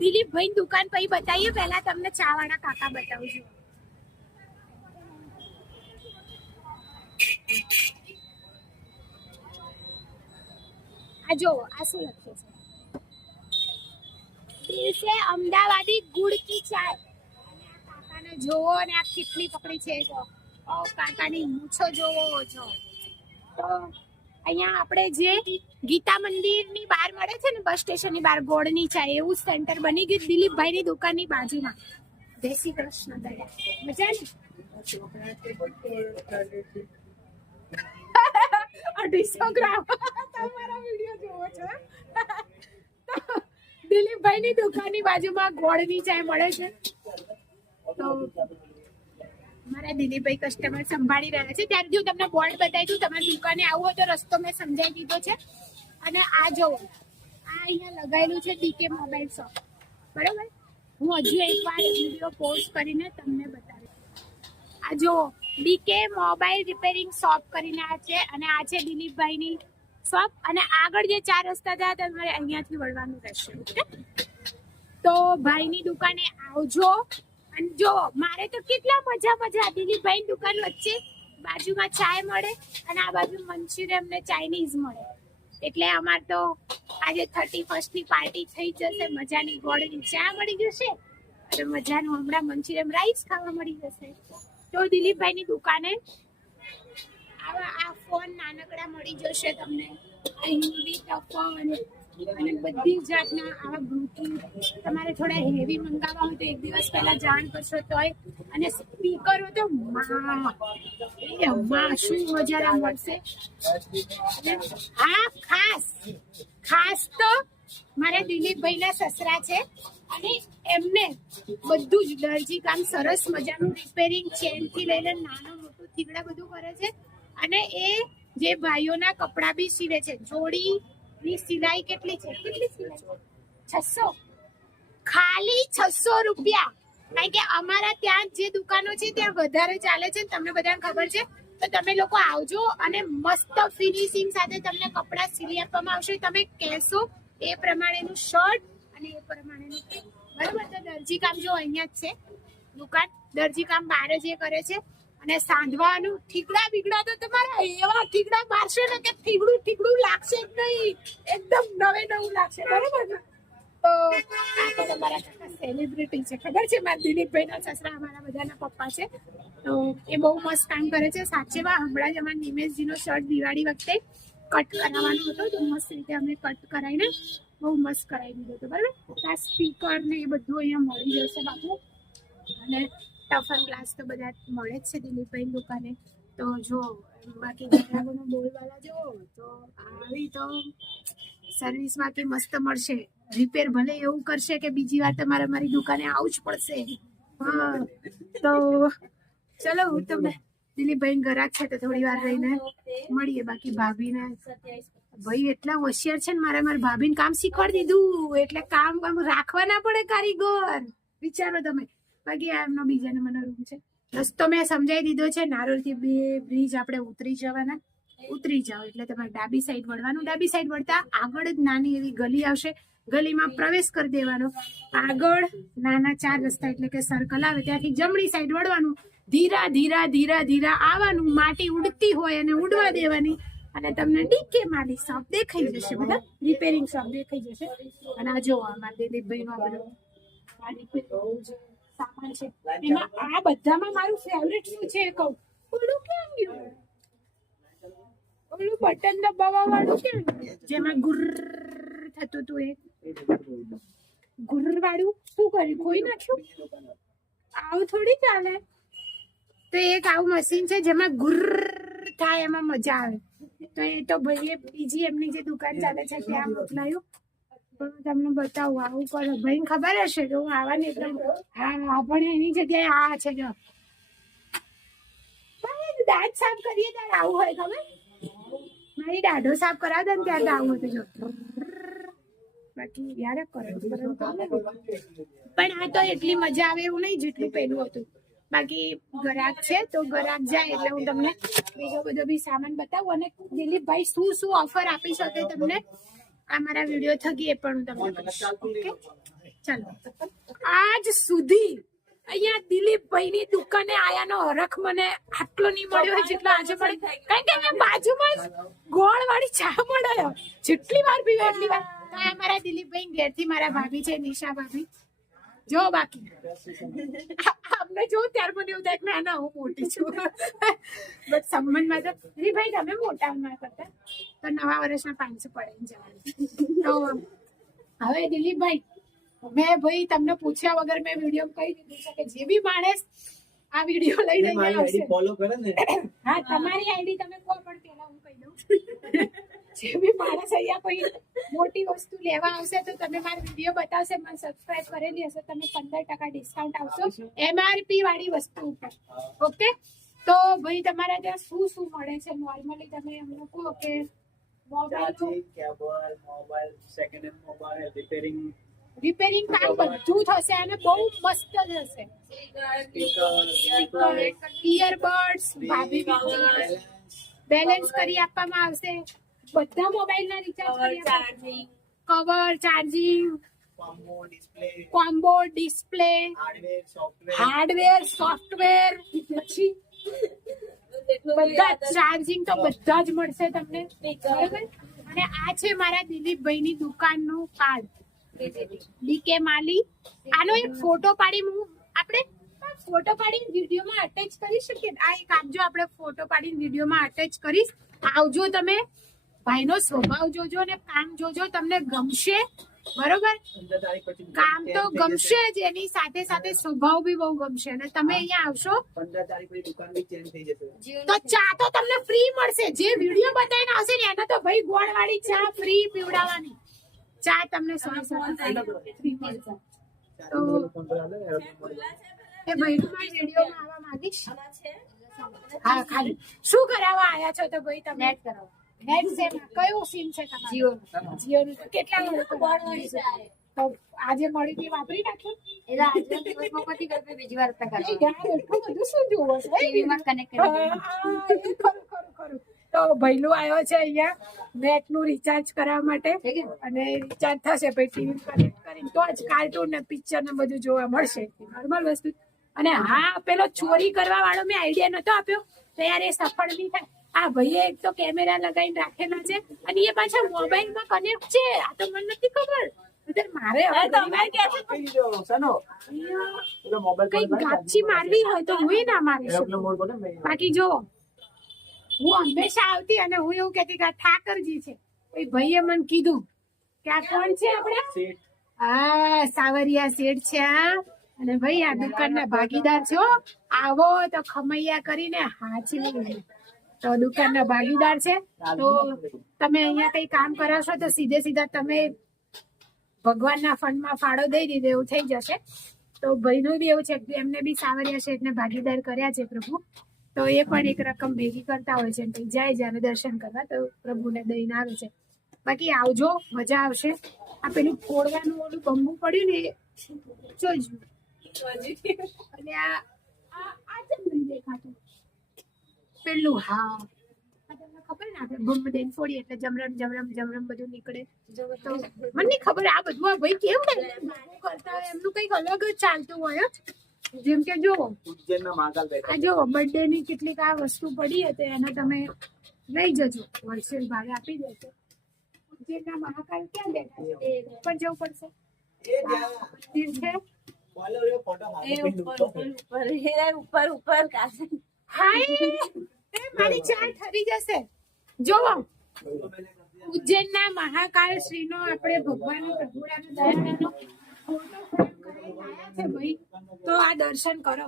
દિલીપભાઈ દુકાન પછી બતાવીએ, પહેલા તમને ચા વાળા કાકા બતાવું જો અમદાવાદી ગુડ કાકાને જોવો અને આ કેટલી પકડી છે, જો. કાકાની મૂછો જોવો છો તો અહીંયા આપણે જે ગીતા મંદિરની બહાર મળે છે ને બસ સ્ટેશનની બહાર ગોળની ચાય એવું સેન્ટર બની ગયું દિલીપભાઈની દુકાનની બાજુમાં. જય કૃષ્ણ દાદા. મજા ને દિલીપભાઈની દુકાનની બાજુમાં ગોળની ચાય મળે છે. તો મારા દિલીપભાઈ કસ્ટમર સંભાળી રહ્યા છે. ત્યારે જો તમને બોર્ડ બતાવી દઉં તમારી દુકાને આવું તો રસ્તો મેં સમજાવી દીધો છે. અને આ જોવો આ અહીંયા લગાવેલું છે ડીકે મોબાઈલ શોપ. બરાબર? હું હજુ એકવાર વીડિયો પોસ્ટ કરીને તમને બતાવીશ. આ જો ડીકે મોબાઈલ રિપેરિંગ શોપ કરીને આ છે અને આ છે દિલીપભાઈની શોપ. અને આગળ જે ચાર રસ્તા થયા તમારે અહીંયાથી વળવાનું રહેશે, ઓકે? તો ભાઈની દુકાને આવજો. અને જો, મારે તો કેટલા મજા મજા દિલીપભાઈની દુકાન વચ્ચે બાજુમાં ચાય મળે અને આ બાજુ મંચુરિયન ને ચાઇનીઝ મળે. એટલે અમાર તો આજે થર્ટી ફર્સ્ટની પાર્ટી થઈ જશે, મજાની ગોળની ચા મળી જશે અને મજાનું હમણાં મંચુરિયમ રાઈસ ખાવા મળી જશે. તો દિલીપભાઈની દુકાને આવા આ ફોન નાનકડા મળી જશે તમને. અહીં બી ફોન અને બધી જાતના આવા બ્લૂટૂથ તમારે થોડા હેવી મંગાવવા હોય તો એક દિવસ પહેલા જાણ કરશો તોય. અને સ્પીકરો તો એ માં શું મજારા મળશે? હા, ખાસ. ખાસ તો મારા દિલીપભાઈના સસરા છે. અને એમને બધું જ દરજી કામ સરસ મજાનું રિપેરિંગ ચેનથી લઈને નાનું મોટું થીગડા બધું કરે છે. અને એ જે ભાઈઓના કપડાં બી સીવે છે. જોડીની સિલાઈ કેટલી છે? છસો. ખાલી છસો રૂપિયા. કારણ કે અમારા ત્યાં જે દુકાનો છે, ત્યાં વધારે ચાલે છે તમને બધાને ખબર છે, તો તમે લોકો આવજો અને મસ્ત ફિનિશિંગ સાથે તમને કપડાં સીવી આપવામાં આવશે. તમે કહેશો એ પ્રમાણેનું શર્ટ અને એ પ્રમાણેનું બરાબર? તો દરજી કામ જો અહીંયા જ છે. દુકાન. દરજી કામ બહાર જ કરે છે. અને સાંધવાનું ઠીકડા બીગડા તો તમારા એવા ઠીકડા મારશો ને કે ઠીકડું ઠીકડું લાગશે જ નહીં. એકદમ નવે નવું લાગશે. બરાબર ને? તો આ તો તમારા સેલિબ્રિટી છે. ખબર છે મારા દિલીપભાઈના સસરા અમારા બધાના પપ્પા છે? તો એ બહુ મસ્ત કામ કરે છે. સાચેમાં હમણાં જ નિમેશજીનો શર્ટ દિવાળી વખતે કટ કરાવવાનો હતો. તો મસ્ત રીતે અમે કટ કરાવીને બહુ મસ્ત કરાવી દીધો હતો. બરાબર? આ સ્પીકર ને એ બધું અહીંયા મળી જશે બાપુ. અને ટફન ગ્લાસ તો બધા મળે જ છે દિલીપભાઈ દુકાને. તો જો, બાકી ગ્રાહકોનો બોલવાલા જો તો આવી તો સર્વિસ કે મસ્ત મળશે. રિપેર ભલે એવું કરશે કે બીજી વાર તમારે મારી દુકાને આવવું જ પડશે. તો ચલો, હું તમને દિલીપભાઈ ગરાક છે તો થોડી વાર રહીને મળીએ. બાકી ભાભીને ભાઈ એટલા હોશિયાર છે ને મારે મારા ભાભીને કામ શીખવાડી દીધું. એટલે કામ આમ રાખવા ના પડે કારીગર. વિચારો તમે. બાકી આ એમનો બીજા નંબરનો રૂમ છે. રસ્તો મેં સમજાવી દીધો છે, નારોલથી બે બ્રિજ આપણે ઉતરી જવાના. ઉતરી જાઓ, એટલે તમારે ડાબી સાઈડ વળવાનું. ડાબી સાઈડ વળતા આગળ જ નાની એવી ગલી આવશે. ગલીમાં પ્રવેશ કરી દેવાનો. આગળ નાના ચાર રસ્તા, એટલે કે સર્કલ આવે, ત્યાંથી જમણી સાઈડ વળવાનું. ધીરા ધીરા ધીરા ધીરા આવવાનું. માટી ઉડતી હોય અને ઉડવા દેવાની. અને તમને ડીકે મારી શોપ દેખાઈ જશે, બધા. રિપેરિંગ શોપ દેખાઈ જશે. અને આ જો, અમારા દિલીપભાઈ નો સામાન છે. એમાં આ બધામાં મારું ફેવરેટ શું છે એ કહું? ઓલું કેમ ગયું? ઓલું બટન દબાવવા વાળું કેમ જેમાં ગુર થતું હતું એ. ગુર વાળું શું કર્યું? કોઈ નાખ્યું આવું થોડી ચાલે. તો એક આવું મશીન છે જેમાં ગુર થાય એમાં મજા આવે. તો એ તો ભાઈએ બીજી એમની જે દુકાન ચાલે છે ત્યાં મોકલાયું. તમને બતાવું, આવું કરો. ભાઈ ખબર હશે તો હું આવવાની એકદમ હા પણ એની જગ્યાએ આ છે જો. દાંત સાફ કરીએ ત્યારે આવું હોય ખબર? મારી દાઢો સાફ કરાવ દે ત્યારે આવું હતું જો. બાકી કરો. પણ આ તો એટલી મજા આવે એવું નહીં, જેટલું પેલું હતું. બાકી ગરાક છે તો ગરાક જાય એટલે હું તમને બીજો બધો બી સામાન બતાવું અને દિલીપભાઈ શું શું ઓફર આપી શકે તમને? આ મારા વીડિયો થકી એ પણ હું તમને ઓકે? ચાલો. આજ સુધી અહીંયા દિલીપભાઈ ની દુકાને આયાનો હરખ મને આટલો નહીં મળ્યો જેટલો આજે મળે કારણ કે મેં બાજુમાં ગોળ વાળી ચા મળ્યો જેટલી વાર પીવે એટલી વાર. મારા દિલીપભાઈ ઘેરથી મારા ભાભી છે નિશા ભાભી. જો બાકી. અમને જો ત્યાર મને એવું થાય કે ના ના હું મોટી છું. બટ સંબંધમાં તો દિલીપભાઈ તમે મોટા ના કરતા તો નવા વર્ષના પાંચસો પડે જવાનું. તો હવે દિલીપભાઈ મેં ભાઈ તમને પૂછ્યા વગર મેં વીડિયો કહી દીધું છે કે જે બી માણસ આ વીડિયો લઈને આવશે. ફોલો કરે ને. હા તમારી આઈડી તમે કહો પણ પેલા હું કહી દઉં. જે બી માણસ અહીંયા કોઈ મોટી વસ્તુ લેવા આવશે તો તમે મારો વીડિયો બતાવશે મને સબસ્ક્રાઇબ કરેલી હશે તમે પંદર ટકા ડિસ્કાઉન્ટ આવશો એમઆરપી વાળી વસ્તુ ઉપર. ઓકે તો ભાઈ તમારા ત્યાં શું શું મળે છે? નોર્મલી તમે અમને કહો કે mobile cable mobile second hand mobile repairing repairing કામ બધું થશે અને બહુ મસ્ત થશે ઇયરબડ્સ ભાભી બેલેન્સ કરી આપવામાં આવશે. બધા મોબાઈલના રિચાર્જ કરી cover charging combo display hardware software પછી બધા ચાર્જિંગ તો બધા જ મળશે તમને. બરાબર? અને આ છે મારા દિલીપભાઈની દુકાનનું કાર્ડ. ડીકે માલી. આનો એક ફોટો પાડી હું આપણે ફોટો પાડીને વિડીયોમાં અટેચ કરી શકીએ? આ એક આપજો આપણે ફોટો પાડીને વિડીયોમાં અટેચ કરીશ. આવજો તમે. ભાઈનો સ્વભાવ જોજો ને કામ જોજો તમને ગમશે બરોબર? પંદર તારીખ પછી કામ તો ગમશે જ એની સાથે સાથે સ્વભાવ બી બહુ ગમશે. અને તમે અહીંયા આવશો. જશે. પંદર તારીખ પછી દુકાન બી ચેન્જ થઈ જશે. તો ચા તો તમને ફ્રી મળશે. જે વીડિયો બતાવીને આવશે ને એને તો ભાઈ ગોળ વાળી ચા ફ્રી પીવડાવવાની. ચા તમને સો ફ્રી મળશે. તો ને. એ ભાઈ મારી વિડીયોમાં આવવા માંગીશ. હા ખાલી. શું કરાવવા આવ્યા છો તો ભાઈ તમે? નેટ કરાવો. કયું સીમ છે જીઓ. જીઓ કેટલા તો આજે મળી વાપરી નાખ્યું એટલે આજના દિવસમાં પછી કરશે બીજી વાર તક એ યાર, એટલું બધું શું જોવો છો? ટીવીમાં કનેક્ટ કરી હા, એ ખરું, ખરું, ખરું. તો ભૈલું આવ્યો છે અહીંયા નેટનું રિચાર્જ કરવા માટે અને રિચાર્જ થશે પછી ટીવી કનેક્ટ કરીને. તો જ કાર્ટૂન ને પિક્ચર ને બધું જોવા મળશે. નોર્મલ વસ્તુ. અને હા પેલો ચોરી કરવા વાળો મેં આઈડિયા નતો આપ્યો. તો યાર એ સફળ નહીં થાય. આ ભાઈએ એક તો કેમેરા લગાવીને રાખેલા છે અને એ પાછા મોબાઈલમાં કનેક્ટ છે. આ તો મને નથી ખબર. મારે કઈ મારવી હોય તો હું ના મારી. બાકી જો હું હંમેશા આવતી અને હું એવું કેતી કે આ ઠાકરજી છે. એ ભાઈએ મને કીધું કે આ કોણ છે આપણે. આ સાવરિયા શેઠ છે આ. અને ભાઈ આ દુકાનના ભાગીદાર છો આવો તો ખમૈયા કરીને હાચવી તો દુકાનના ભાગીદાર છે. તો તમે અહીંયા કઈ કામ કરાવશો તો સીધે સીધા તમે ભગવાનના ફંડમાં ફાળો દઈ દીધો એવું થઈ જશે. તો ભાઈનું બી એવું છે કે એમને બી સાવરિયા શેઠને ભાગીદાર કર્યા છે પ્રભુ. તો એ પણ એક રકમ ભેગી કરતા હોય છે જાય જ્યારે દર્શન કરવા તો પ્રભુને દઈને આવે છે. બાકી આવજો મજા આવશે. આ પેલું ફોડવાનું ઓલું બંબુ પડ્યું ને એ જોઈજો. અને આ આ આ કેમ નહીં દેખાતું? પેલું હા ખબર ને આપણે બમ દઈને ફોડીએ એટલે જમરમ જમરમ જમરમ બધું નીકળે તો મને ખબર આ બધું આ ભાઈ કેમ કરતા હોય એમનું કંઈક અલગ જ ચાલતું હોય જેમ કે જો આ જો બર્થડે ની કેટલીક આ વસ્તુ પડી હતી એને તમે લઈ જજો હોલસેલ ભાવે આપી દેજો ઉજ્જૈનના મહાકાલ ક્યાં બેઠા છે પણ જવું પડશે એ મંદિર છે ઉપર ઉપર ઉપર ઉપર ઉપર ઉપર કાશે હાય મારી ચા ઠરી જશે. જોવો. ઉજ્જૈનના મહાકાળ શ્રીનો આપણે ભગવાન પ્રભુરાનો દયાનો ફોટો ફ્રેમ કરાવીને આયા છે તો આ દર્શન કરો.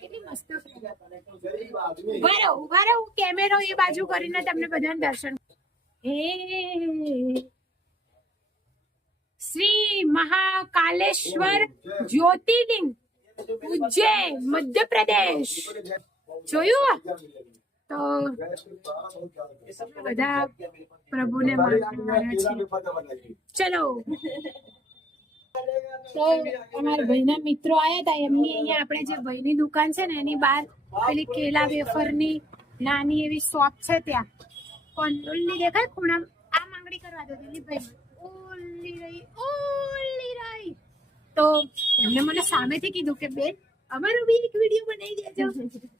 કેટલી મસ્ત કેમેરો એ બાજુ કરીને તમને બધાને દર્શન હે. શ્રી મહાકાલેશ્વર જ્યોતિર્લિંગ. ઉજ્જૈન મધ્યપ્રદેશ. જોયું? તો બધા પ્રભુને ચલો. તો અમારા ભાઈના મિત્રો આવ્યા હતા એમની અહીંયા આપણે જે ભાઈની દુકાન છે ને, એની બહાર પેલી કેલા વેફરની નાની એવી શોપ છે ત્યાં. કોન્ટ્રોલની દેખાય ખૂણા આ માંગણી કરવા દો, દિલીપભાઈ. ઓ તો એમને મને સામેથી કીધું કે, બેન, અમારો બી એક વીડિયો બનાવી દેજો.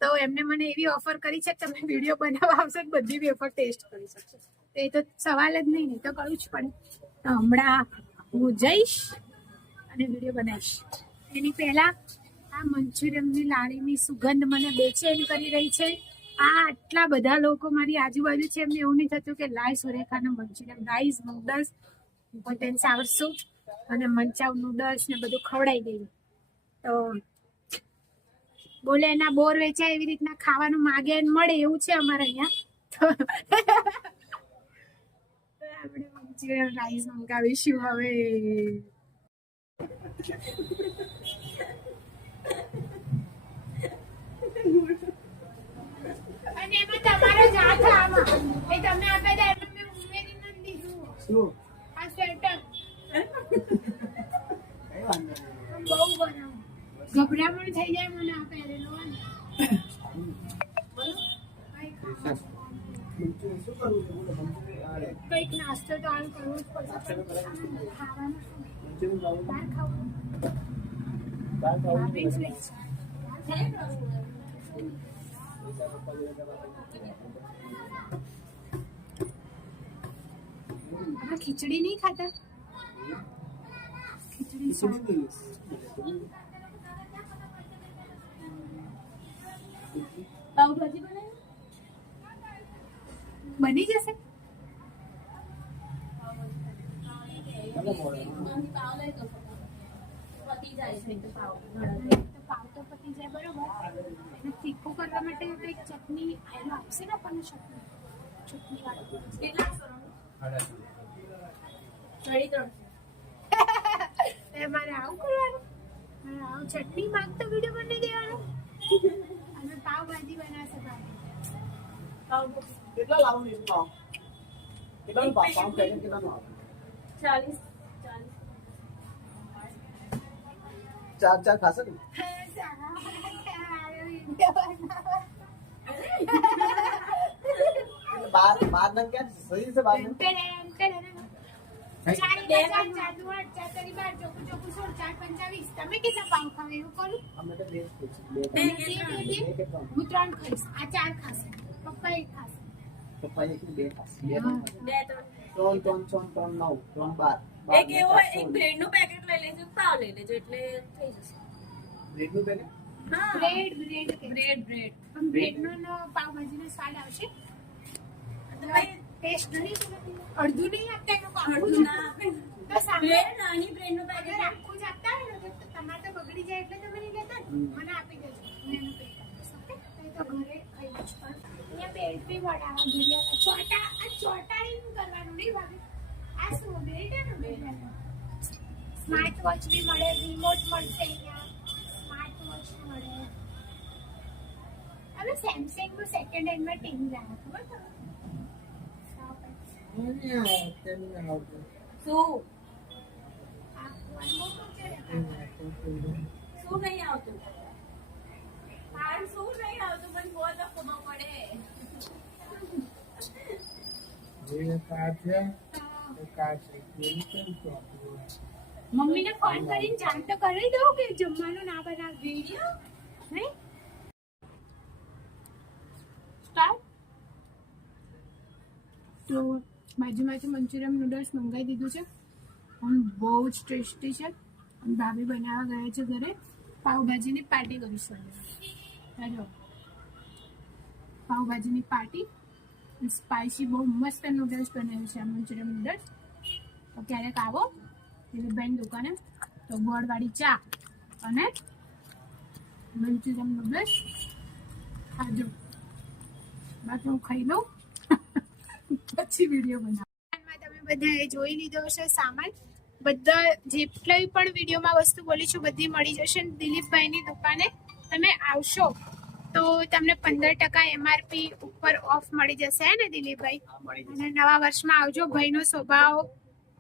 તો એમને મને એવી ઓફર કરી છે કે, તમે વીડિયો બનાવવા આવશો બધી બધી ઓફર ટેસ્ટ કરી શકશો. તો એ તો સવાલ જ નહીં નહીં તો કરવું જ પડે. તો હમણાં હું જઈશ અને વીડિયો બનાવીશ. એની પહેલા આ મંચુરિયમની લારીની સુગંધ મને બેચેન કરી રહી છે. આ આટલા બધા લોકો મારી આજુબાજુ છે, એમને એવું નહીં થતું કે, લાય, સુરેખાનું manchurian rice noodles sour soup અને મંચાવ નૂડલ્સ ને બધું ખવડાવી દઈએ તો બોલે એના બોર વેચાય એવી રીતના ખાવાનું માગે મળે એવું છે અમારે અહીંયા. તો આપણે મંચુરિયન રાઈસ મંગાવીશું હવે. અને એમાં તમારો જ હાથ આમાં. એ તમે આપે એમાં મેં ઉમેરી નથી દીધું. શું આ સ્વેટર વાંધો બહુ થઈ જાય મને આ પહેરેલો કંઈક નાસ્તો તો આમ કરવો જ પડશે ખીચડી નહીં ખાતા? ખીચડી શાક. પાવભાજી બનાવી બની જશે પાવ લઈ દો પતી જાય છે તો પાવ તો પાવ તો પતી જાય બરોબર એને તીખું કરવા માટે કંઈક ચટણી એનો આપશે ને આપણને ચટણી ચટણી વાળું કેટલા સાડી ત્રણસો એ મારે આવું કરવાનું? આવું ચટણી માંગતો વીડિયો બનાવી દેવાનો? અને પાવભાજી બનાવશે તારે કેટલા લાવું એક પાવ? કેટલાનું પાવ? પાવ કહીને ચાલીસ. ચાર ચાર ખાશે ને બાર બાર નંગ ક્યાં? સહી છે બાર નંગ? હું ત્રણ ખાઈશ. આ ચાર ખાશે. પપ્પા એક ખાશે. પપ્પા એક બે ખાશે. બે હા. ખાશે. બે ત્રણ ત્રણ ત્રણ ત્રણ નવ ત્રણ બાર. બાર એક એવો એક બ્રેડનું પેકેટ લઈ લેજો પાવ લઈ લેજો એટલે થઈ જશે. પેકેટ? હા. Bread bread bread bread bread પણ પાવભાજી નો સ્વાદ આવશે. ટેસ્ટ નહીં અડધું નહીં આપતા અડધું ના આપે. નાની બ્રેડનું પેકેટ આખું જ આપતા હોય ને તો તમારે તો બગડી જાય એટલે તમે નહીં લેતા મને આપી દેજો. હું એનું પે તો ઘરે ખાઈ જ પણ અહીંયા બેલ્ટ બી વડાવા ચોટા આ ચોટાડીને કરવાનું નહીં ભાભી. આ શું બેલ્ટ બેલ્ટ સ્માર્ટ વોચ બી મળે રિમોટ મળશે અહીંયા. સ્માર્ટ વોચ મળે. હવે સેમસંગનું સેકન્ડ હેન્ડમાં ટીવી લાવ્યા ખબર તમને? શું ને. શું નહીં આવતું મારું શું નહીં આવતું પણ બહુ તો ખબર પડે મમ્મીને ફોન કરીને જાણ તો કરી દઉં કે જમવાનું ના બનાવી. વીડિયો? નહીં? સ્ટાર્ટ બાજુમાંથી મંચુરિયન નૂડલ્સ મંગાવી દીધું છે. પણ બહુ જ ટેસ્ટી છે. ભાભી બનાવવા ગયા છે ઘરે. પાઉભાજીની પાર્ટી કરીશું હેલો. પાઉભાજીની પાર્ટી. સ્પાઇસી બહુ મસ્ત નૂડલ્સ બનાવ્યું છે મંચુરિયન નૂડલ્સ તો ક્યારેક આવો. બેન દુકાને. તો ગોળવાળી ચા અને મંચુરિયન નૂડલ્સ ખાજો બાકી હું ખાઈ લઉં. પછી વીડિયો બનાવ. તમે બધાએ જોઈ લીધો છે સામાન. બધા જેટલી પણ વિડીયોમાં વસ્તુ બોલી છું બધી મળી જશે દિલીપભાઈની દુકાને. તમે આવશો તો તમને પંદર ટકા એમઆરપી ઉપર ઓફ મળી જશે ને દિલીપભાઈ? અને નવા વર્ષમાં આવજો ભાઈનો સ્વભાવ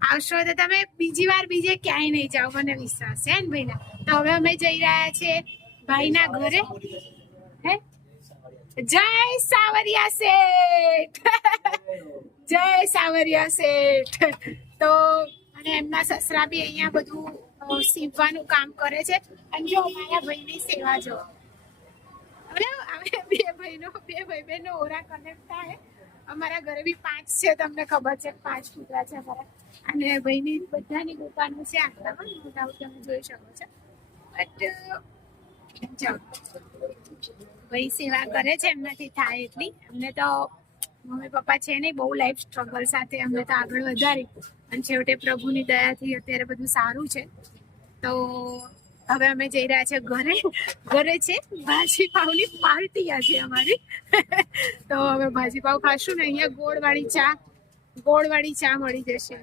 આવશો તો તમે બીજી વાર બીજે ક્યાંય નહીં જાઓ મને વિશ્વાસ છે ને ભાઈના? તો હવે અમે જઈ રહ્યા છીએ ભાઈના ઘરે. હે? જય સાવરિયા શેઠ. જય સાવરિયા શેઠ. તો અને એમના સસરા બી અહીંયા બધું સીવવાનું કામ કરે છે. અને જો મારા ભાઈની સેવા જો. હવે બે ભાઈનો બે ભાઈ બહેનો ઓરા કનેક્ટ થાય. અમારા ઘરે બી પાંચ છે તમને ખબર છે. પાંચ કૂતરા છે અમારા. અને ભાઈની બધાની દુકાનો છે આટલામાં મોટા તમે જોઈ શકો છો. બટ જાઓ. ભાઈ સેવા કરે છે? એમનાથી થાય એટલી. અમને તો મમ્મી પપ્પા છે નહીં, બહુ લાઈફ સ્ટ્રગલ સાથે અમને તો આગળ વધારી. અને છેવટે પ્રભુની દયાથી અત્યારે બધું સારું છે. તો હવે અમે જઈ રહ્યા છે ઘરે. ઘરે છે. ભાજી પાવની પાર્ટી આજે અમારી. તો હવે ભાજી પાવ ખાશું ને અહીંયા ગોળવાળી ચા ગોળવાળી ચા મળી જશે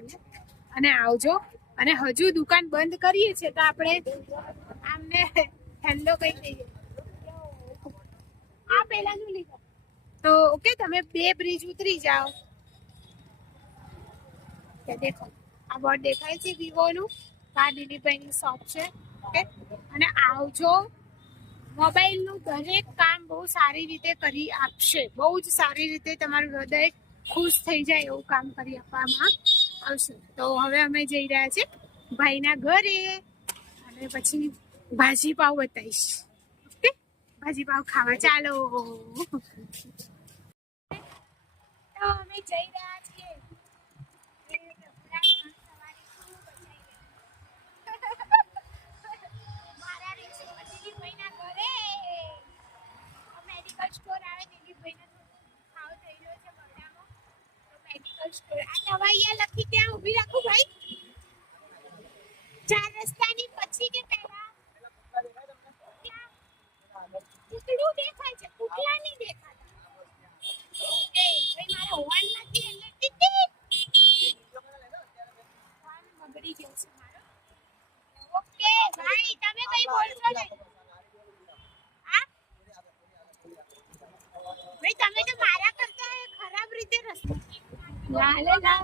અને આવજો. અને હજુ દુકાન બંધ કરીએ છીએ તો આપણે આમને હેલ્લો કહી દઈએ આ પહેલાનું લીધો. તો ઓકે, તમે બે બ્રિજ ઉતરી જાઓ. દેખો, આ બોર્ડ દેખાય છે વિવોનું. આ દિલીપભાઈની શોપ છે, ઓકે? અને આવજો. મોબાઈલનું દરેક કામ બહુ સારી રીતે કરી આપશે. બહુ જ સારી રીતે તમારું હૃદય ખુશ થઈ જાય એવું કામ કરી આપવામાં આવશે. તો હવે અમે જઈ રહ્યા છીએ ભાઈના ઘરે. અને પછી ભાજી પાવ બતાવીશ. ભાજી પાવ ખાવા, ચાલો. તો અમે જઈ રહ્યા છીએ. એ ડફડા ત્રણ સવારી ખૂબ બચાઈ મારા રિક્ષા દિલીપભાઈના ઘરે મેડિકલ સ્ટોર આવે દિલીપભાઈને ખાવ થઈ રહ્યો છે બગડામાં તો મેડિકલ સ્ટોર આ દવાઈ અહીંયા લખી ત્યાં ઊભી રાખું ભાઈ ચાર રસ્તાની પછી કે પહેલા ત્યાં પૂતળું દેખાય છે પૂતળા નહીં દેખાતા ઓકે ભાઈ મારો હોર્ન નથી એટલે ટીટી હોર્ન બગડી ગયો છે મારો ઓકે ભાઈ તમે કઈ બોલશો ને હા ભાઈ તમે તો મારા કરતા ખરાબ રીતે રસ્તો લાલે લા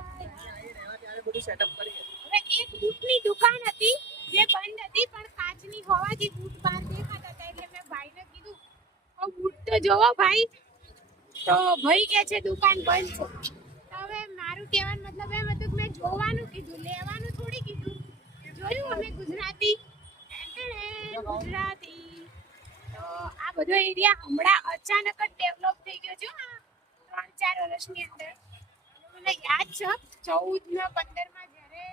હવે એક બૂટની દુકાન હતી જે બંધ હતી પણ કાચની હોવાથી બૂટ બહાર દેખાતા હતા એટલે મેં ભાઈને કીધું "આ બૂટ તો જોવો ભાઈ. તો ભાઈ કે છે દુકાન બંધ છે. હવે મારું કહેવાનું મતલબ એમ હતું કે મેં જોવાનું કીધું, લેવાનું થોડી કીધું. જોયું અમે ગુજરાતી. ગુજરાતી. તો આ બધો એરિયા હમણાં અચાનક જ ડેવલપ થઈ ગયો છે ત્રણ, ચાર વર્ષની અંદર. મને યાદ છે ચૌદ ને પંદરમાં જ્યારે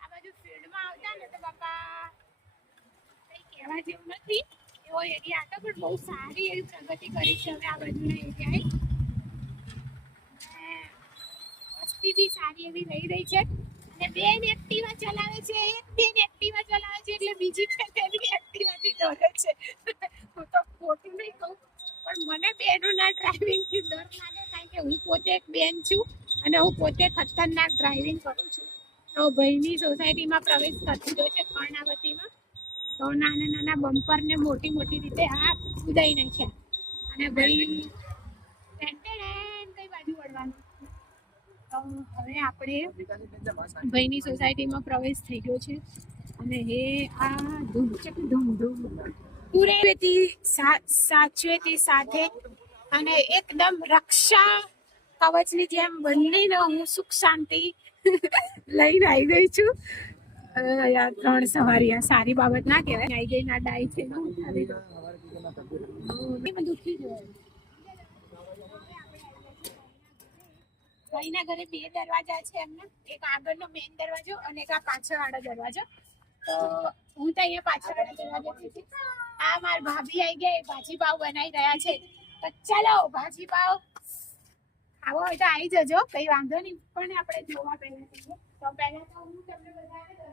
આ બાજુ ફિલ્ડમાં આવતા ને તો બાપા કઈ કહેવા જેવું નથી. એવો કરી એક્ટિવાથી ડરે છે. હું તો ખોટું નહીં કહું, પણ મને બેનોના ડ્રાઇવિંગથી ડર લાગે કારણ કે હું પોતે એક બેન છું અને હું પોતે ખતરનાક ડ્રાઇવિંગ કરું છું. તો ભાઈની સોસાયટીમાં પ્રવેશ કરતી હોય છે કર્ણાવતીમાં તો નાના નાના બમ્પર ને મોટી મોટી રીતે આ ઉદાઈ નાખ્યા. અને ભાઈ કઈ બાજુ વળવાનું? હવે આપણે ભાઈની સોસાયટીમાં પ્રવેશ થઈ ગયો છે. અને હે આ ધૂમચક ધૂમ ધૂમ પૂરેથી સાચવેતી સાથે અને એકદમ રક્ષા કવચની જેમ બંનેનો હું સુખ શાંતિ લઈને આવી ગઈ છું. ત્રણ સવારી સારી બાબત ના કહેવાય. આવી ગઈ ના ડાય છે. ભાઈના ઘરે બે દરવાજા છે એમના. એક આગળનો મેઇન દરવાજો અને એક આ પાછળવાળો દરવાજો. તો હું તો અહીંયા પાછળવાળા દરવાજેથી આ મારા ભાભી આવી ગયા, એ ભાજી પાવ બનાવી રહ્યા છે. તો ચાલો ભાજી પાવ ખાવો હોય તો આવી જજો. કઈ વાંધો નહીં. પણ આપણે જોવા પહેલા તો પહેલા તો હું તમને બધાને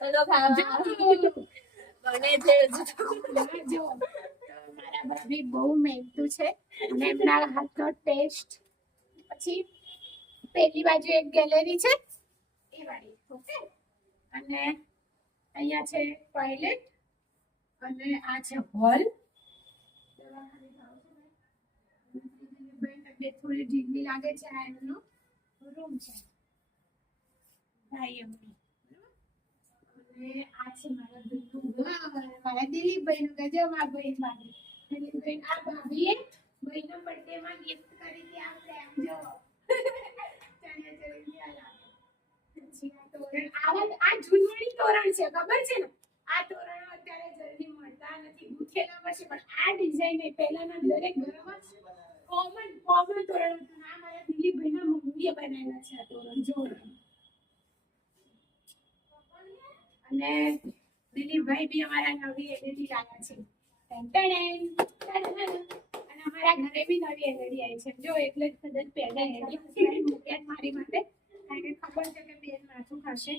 ચલો ખાવા. બને જો મારા ભાભી બહુ મહેનતુ છે અને એમના હાથનો ટેસ્ટ પછી પેલી બાજુ એક ગેલેરી છે એ અને અહીંયા છે ટોયલેટ અને આ છે હોલ તબિયત થોડી ઢીલી લાગે છે આ રૂમ છે ભાઈ એમનો અને આ છે તોરણ છે, ખબર છે ને? આ તોરણો અત્યારે જલ્દી મળતા નથી. ગૂંથેલા મળશે પણ આ ડિઝાઇન પહેલાના દરેક ઘરોમાં કોમન કોમન તોરણ હતું. આ મારા દિલીપભાઈના મમ્મીએ બનાવેલા છે આ તોરણ. જો. અને દિલીપભાઈ બી અમારા નવી એલઈડી લાવ્યા છે. અને અમારા ઘરે બી નવી એલઈડી આવી છે. જો એટલે જ કદાચ પહેલા એલઈડી મૂક્યા મારી માટે. કારણ ખબર છે કે બેન માથું ખાશે.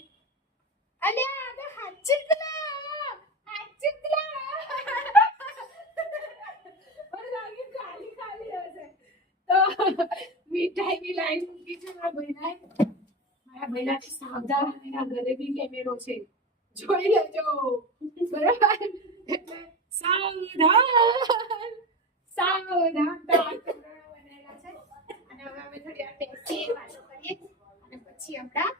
અલ્યા, આ તો હાચકલા હાચકલા મને ખાલી ખાલી હશે. તો મીઠાઈ બી લાઈન મૂકી છે મારા ભાઈના. મારા ભાઈનાથી સાવધાન એના ઘરે બી કેમેરો છે. જોઈ લેજો બરાબર એટલે સાવધાન સાવધાન છે અને હવે અમે થોડી વાતો કરીએ અને પછી આપણા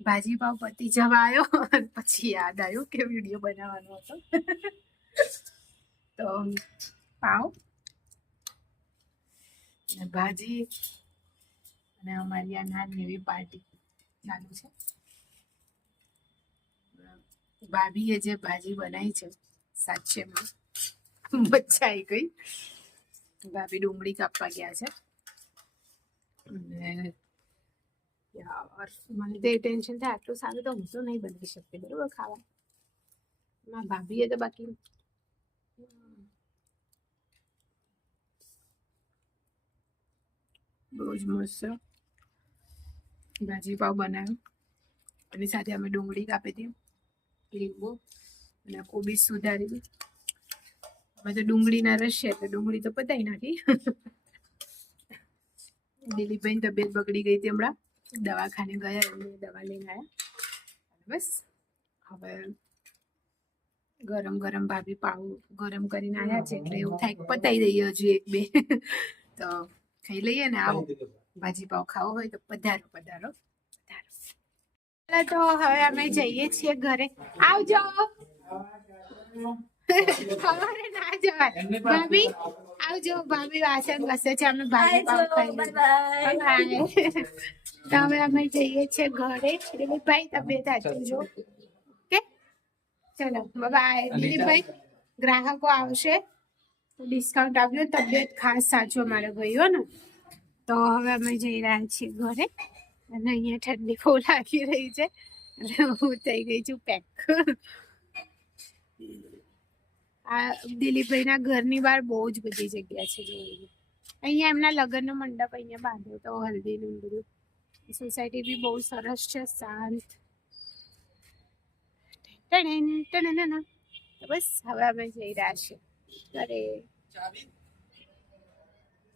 ભાજી પાવ પતી જવા આવ્યો અને પછી યાદ આવ્યું કે વીડિયો બનાવવાનો હતો તો પાવ ભાજી અને અમારી આ નાની પાર્ટી ચાલુ છે. ભાભીએ જે ભાજી બનાવી છે મજા આવી ગઈ. ભાભી ડુંગળી કાપવા ગયા છે. અને યાર, મને તો એ ટેન્શન થાય, આટલું સારું તો હું તો નહીં બની શકતી, બરોબર ખાવા. મારા ભાભીએ તો બાકી બહુ જ મસ્ત. ભાજી પાવ બનાવ્યો. એની સાથે અમે ડુંગળી કાપી હતી. લીંબુ અને કોબીજ સુધારી હતી અમે તો ડુંગળીના રસ છે, એટલે ડુંગળી તો પતાઈ નાખી. દિલીપભાઈની તબિયત બગડી ગઈ હતી હમણાં. દવાખાને ગયા, એમને દવા લઈને આવ્યા બસ, હવે ગરમ ગરમ ભાભી પાઉ ગરમ કરીને આવ્યા છે, એટલે એવું થાય પતાવી દઈએ હજી એક બે. તો ખાઈ લઈએ ને આવો. ભાજી પાવ ખાવો હોય તો પધારો પધારો પધારો. તો હવે અમે જઈએ છીએ ઘરે. આવજો. સવારે ના જવાય. ભાભી આવજો. ભાભી વાસણ ઘસે છે. અમે ભાજી પાવ ખાઈ તો હવે અમે જઈએ છીએ ઘરે. દિલીપભાઈ તબિયત સાચવજો ઓકે? ચલો બાય દિલીપભાઈ ગ્રાહકો આવશે. ડિસ્કાઉન્ટ આપજો. તબિયત ખાસ સાચો મારે ભાઈઓ ને? તો હવે અમે જઈ રહ્યા છીએ ઘરે. અને અહીંયા ઠંડી બહુ લાગી રહી છે. એટલે હું થઈ ગઈ છું પેક આ દિલીપભાઈના ઘરની બહાર બહુ જ બધી જગ્યા છે જોઈએ અહીંયા એમના લગ્નનો મંડપ અહીંયા બાંધ્યો તો હલ્દીનું બધું. સોસાયટી બી બહુ સરસ છે, શાંત. બસ, હવે અમે જઈ રહ્યા છીએ ઘરે.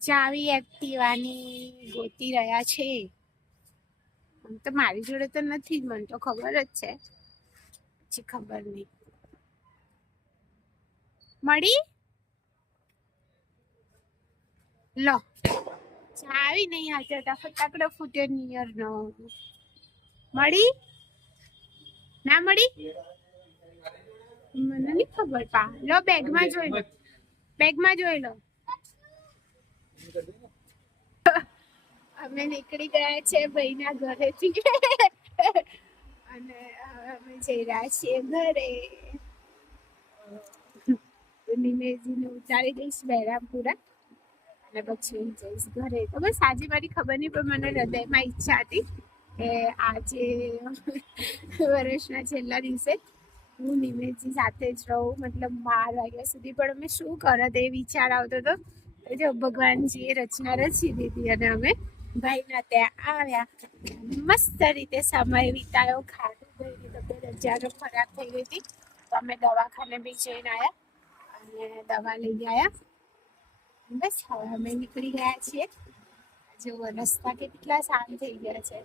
ચાવી એક્ટિવાની ગોતી રહ્યા છે. આમ તો મારી જોડે તો નથી જ, મને તો ખબર જ છે. પછી ખબર નહીં. મળી? લો. ચાવી નહીં હાચરતા ફટાકડો ફૂટ્યો નિયર નો. મળી? ના મળી? મને નહીં ખબર પા. લો બેગમાં જોઈ લો. બેગમાં જોઈ લો. અમે નીકળી ગયા છે ભાઈના ઘરેથી. અને અમે જઈ રહ્યા છીએ ઘરે. નિમેશજીને ઉતારી દઈશ બહેરામપુરા અને પછી જઈશ ઘરે. તો બસ આજે મારી ખબર નહીં, પણ મને હૃદયમાં ઈચ્છા હતી કે આજે વર્ષના છેલ્લા દિવસે હું નિમેશજી સાથે જ રહું. મતલબ બાર વાગ્યા સુધી. પણ અમે શું કરત એ વિચાર આવતો હતો જો ભગવાનજીએ રચના રચી દીધી અને અમે ભાઈના ત્યાં આવ્યા. મસ્ત રીતે સમય વિતાયો. ખાધું ભાઈની તબિયત હજારો ખરાબ થઈ ગઈ હતી. તો અમે દવાખાને બી જઈને આવ્યા અને દવા લઈ આવ્યા બસ હવે અમે નીકળી ગયા છીએ. જો રસ્તા કેટલા શાંત થઈ ગયા છે.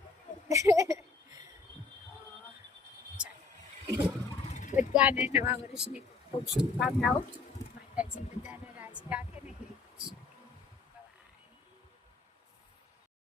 બધાને નવા વર્ષની ખૂબ શુભકામનાઓ. માતાજી બધાને રાજી રાખે.